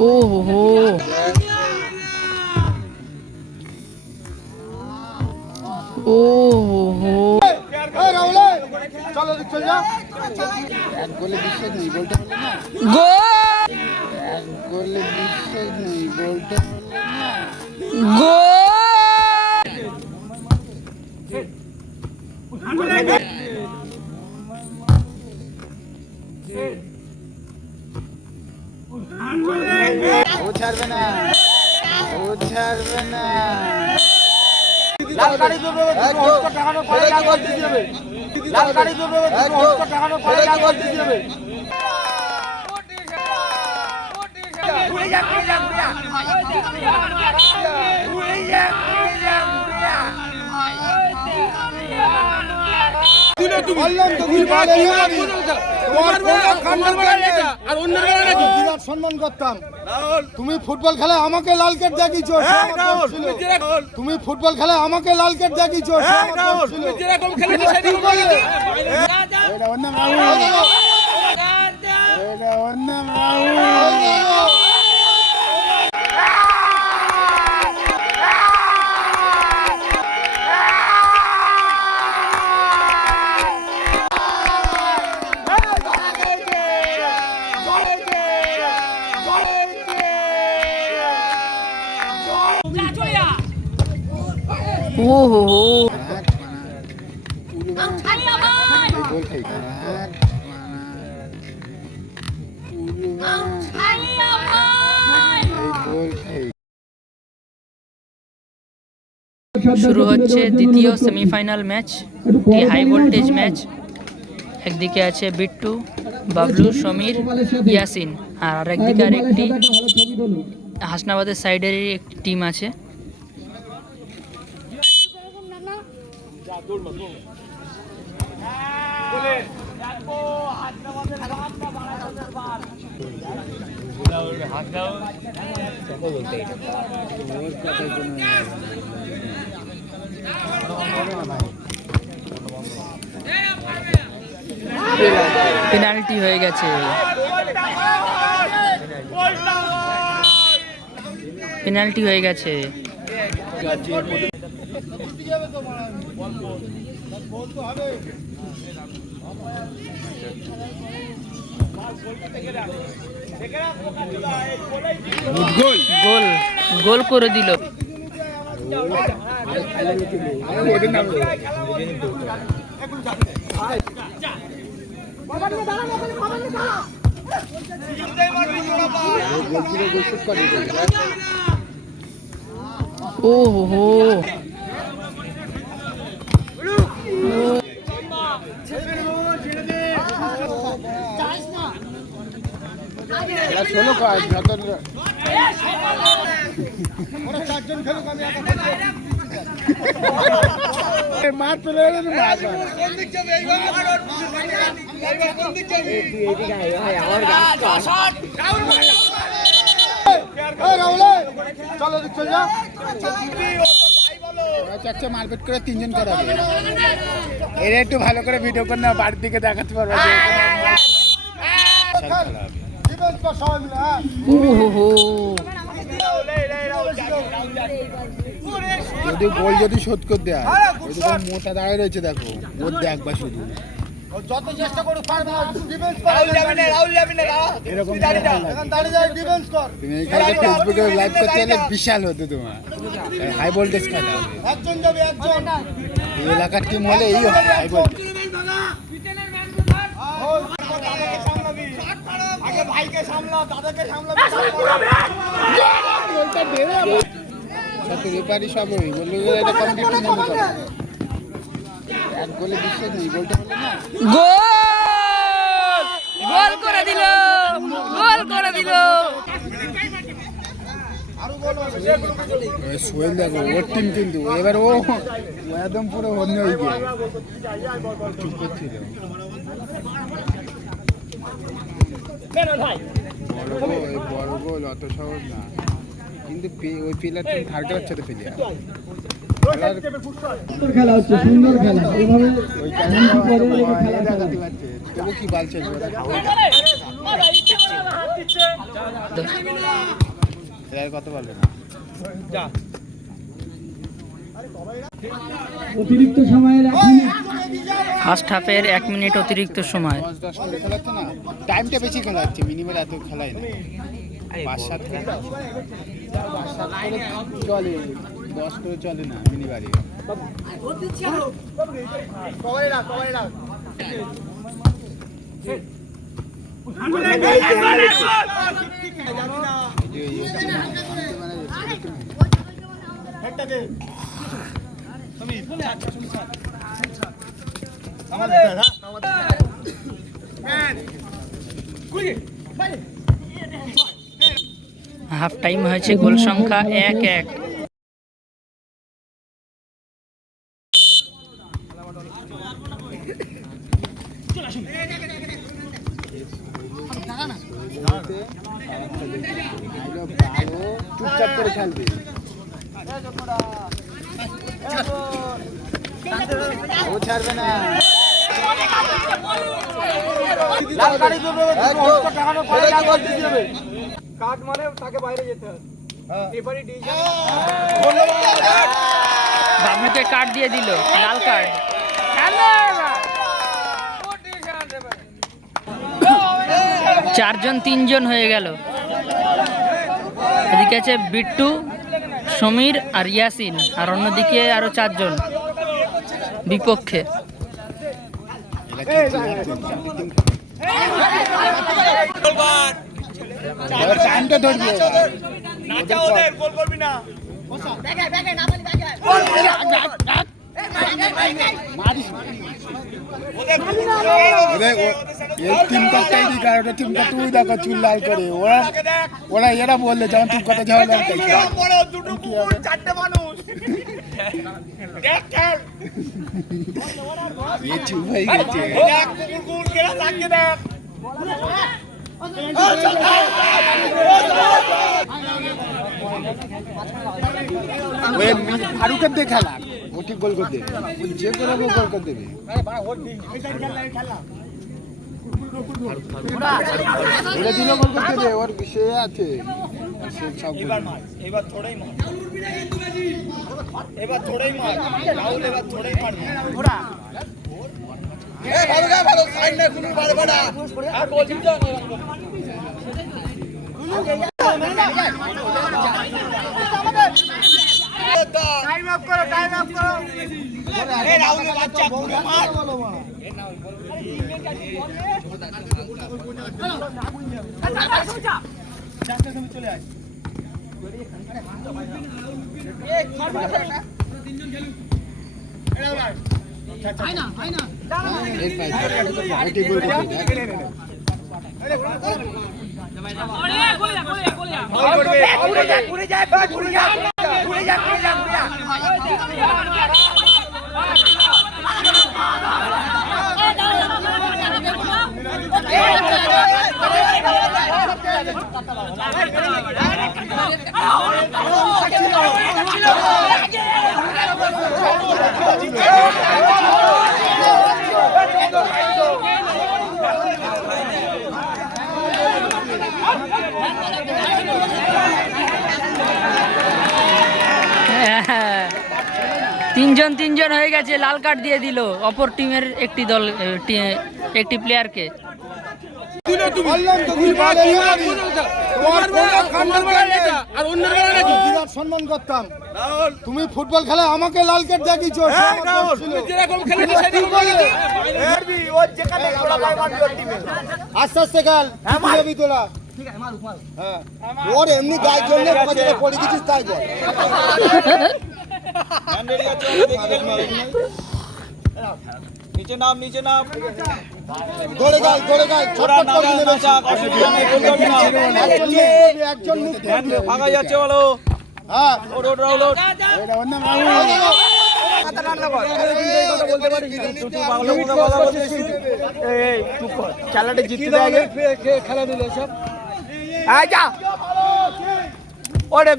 ও হো হো ও হো হো গোলে বিশ্বাস নেই গোলটা হলো না। গোল এক গোলে বিশ্বাস নেই গোলটা হলো না গোল ও ছাড়বে না ও ছাড়বে না বললাম তো বিরাট সম্মান করতাম। তুমি ফুটবল খেলা আমাকে লাল কার্ড দেখিয়েছো ছিল। তুমি ফুটবল খেলা আমাকে লাল কার্ড দেখিয়েছো বলে? এটা ওর এটা ওর ও হো হো। শুরু হচ্ছে দ্বিতীয় সেমিফাইনাল ম্যাচ একটি হাই ভোল্টেজ ম্যাচ একদিকে আছে বিট্টু, বাবলু, সমীর, ইয়াসিন আর আরেকদিকে আরেকটি হাসনাবাদের সাইডেরই একটি টিম আছে। পেনাল্টি হয়ে গেছে। পেনাল্টি হয়ে গেছে। গোল। গোল গোল করে দিল। নাম ও হো হো এরা ষোলো কাজ যত মাঠ চলে এলো না মাঠ চলো চারটে মারপিট করে তিনজন করাবে এরা একটু ভালো করে ভিডিও করে না বাড়ির দিকে দেখাতে যদি গোল যদি শোধ করে দেয় ওই যে তোমার মোটা দাঁড়িয়ে রয়েছে, দেখো ওর দেখবা শুধু। যত চেষ্টা করুক পারবে না। ডিফেন্স কর রাহুল যাবে না রাহুল যাবে না এরকম এখন দাঁড়িয়ে যায় ডিফেন্স কর। তুমি এইখানে ফেসবুকে লাইভ করতে গেলে বিশাল হতো তোমার। হাই ভোল্টেজ খেলা একজন যাবে একজন। এই এলাকার টিম হলে এই হাই ভোল্টেজ আগে ভাইকে সামলা দাদাকে সামলাবি। সব রেপারি সব ওই বলল এটা এক গোলে গোল! গোল করে দিল! গোল করে দিল! সোহেল দেখো ওর টিম কিন্তু। এবার ও একদম পুরো অন্য হয়ে গিয়ে করছিল। বড় গোল গোল অত সহজ না। কিন্তু ওই প্লেয়ার টিম ধার কাটাচ্ছে তো প্লেয়ার খেলা হচ্ছে সুন্দর খেলা। এভাবে ওই ক্যামেরা দেখাতে তবু কি বাল চলবে ওরা অতিরিক্ত সময়ের ফার্স্ট হাফের এক মিনিট অতিরিক্ত সময় টাইমটা বেশি খেলা হচ্ছে মিনিমাম এত খেলাই না। পাঁচ সাত করে করে চলে না মিনি বাড়ি। হাফ টাইম হয়েছে গোল সংখ্যা এক এক। চুপচাপ করে খেলবে। ও ছাড়বে না। কাট মানে তাকে বাইরে যেতে হবে। এবারে ডিসিশন বাবলুকে কার্ড দিয়ে দিল লাল কার্ড চারজন তিনজন হয়ে গেল এদিকে আছে বিট্টু সমীর আর ইয়াসিন আর অন্যদিকে আরও চারজন বিপক্ষে এবার টিম কাটটাই দি কারণ টিম কাট তুই দেখো চুল লাল করে। ওরা ওরা এরা বললে যেমন টিম কাটে যাওয়া চুপ হয়ে গেছে। ফারুকের দিয়ে খেলা। ও ঠিক গোল করে দেবে যে করে ও গোল করে দেবে ওরা দিলে গোল করতে দেবে ওর সে আছে সে সব গোল করবে। এবার থোড়াই মার এবার থোড়াই মার রাহুল এবার থোড়াই মার এ ভালো গা ভালো সাইড না কোনো বাড়ে আর বলছি তো টাইম আপ করো টাইম আপ করো। এ রাহুল বাচ্চা ঘুরে মার এই পাইছে। ও ঠিক গোল। করে ঘুরে যা ঘুরে যা ঘুরে যা ঘুরে যা ঘুরে যা তিনজন তিনজন হয়ে গেছে লাল কার্ড দিয়ে দিল। অপর টিমের একটি দল টি- একটি প্লেয়ারকে সম্মান করতাম। তুমি ফুটবল খেলা আমাকে লাল কার্ড দেখিয়েছো। কি বললে? আস্তে আস্তে খেল হ্যাঁ ওর এমনি গায়ের জন্য পড়ে গেছিস তাই বল। নিচে নাম নিচে নাম দৌড়ে গাল দৌড়ে গাল করে দিলে বেশি। অসুবিধা নেই না একজন মুখ। ফাঁকা যাচ্ছে বলো হ্যাঁ ওর নাম খেলাটা জিততে আগে খেলা আচ্ছা ওরে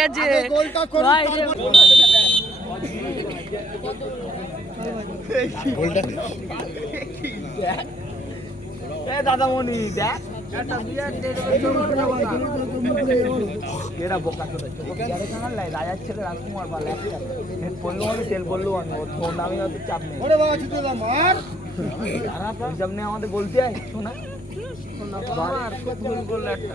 গেছে। দাদামণি দেখ। বোকা রাজার ছেলে রাজকুমার তেল নামে অত চাপ নেই। ওরে বাবা ছুটে দাও মার। চাপ নেই আমাদের বলতে শোনা। গোল করল একটা।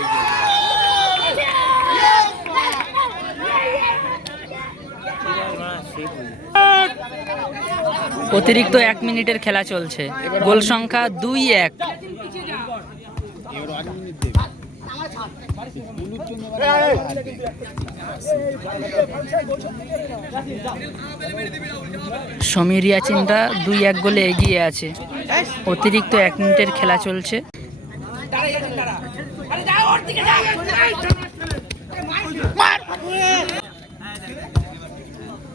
অতিরিক্ত এক মিনিটের খেলা চলছে। গোল সংখ্যা দুই এক। সমীর ইয়াচিনরা দুই এক গোলে এগিয়ে আছে। অতিরিক্ত এক মিনিটের খেলা চলছে।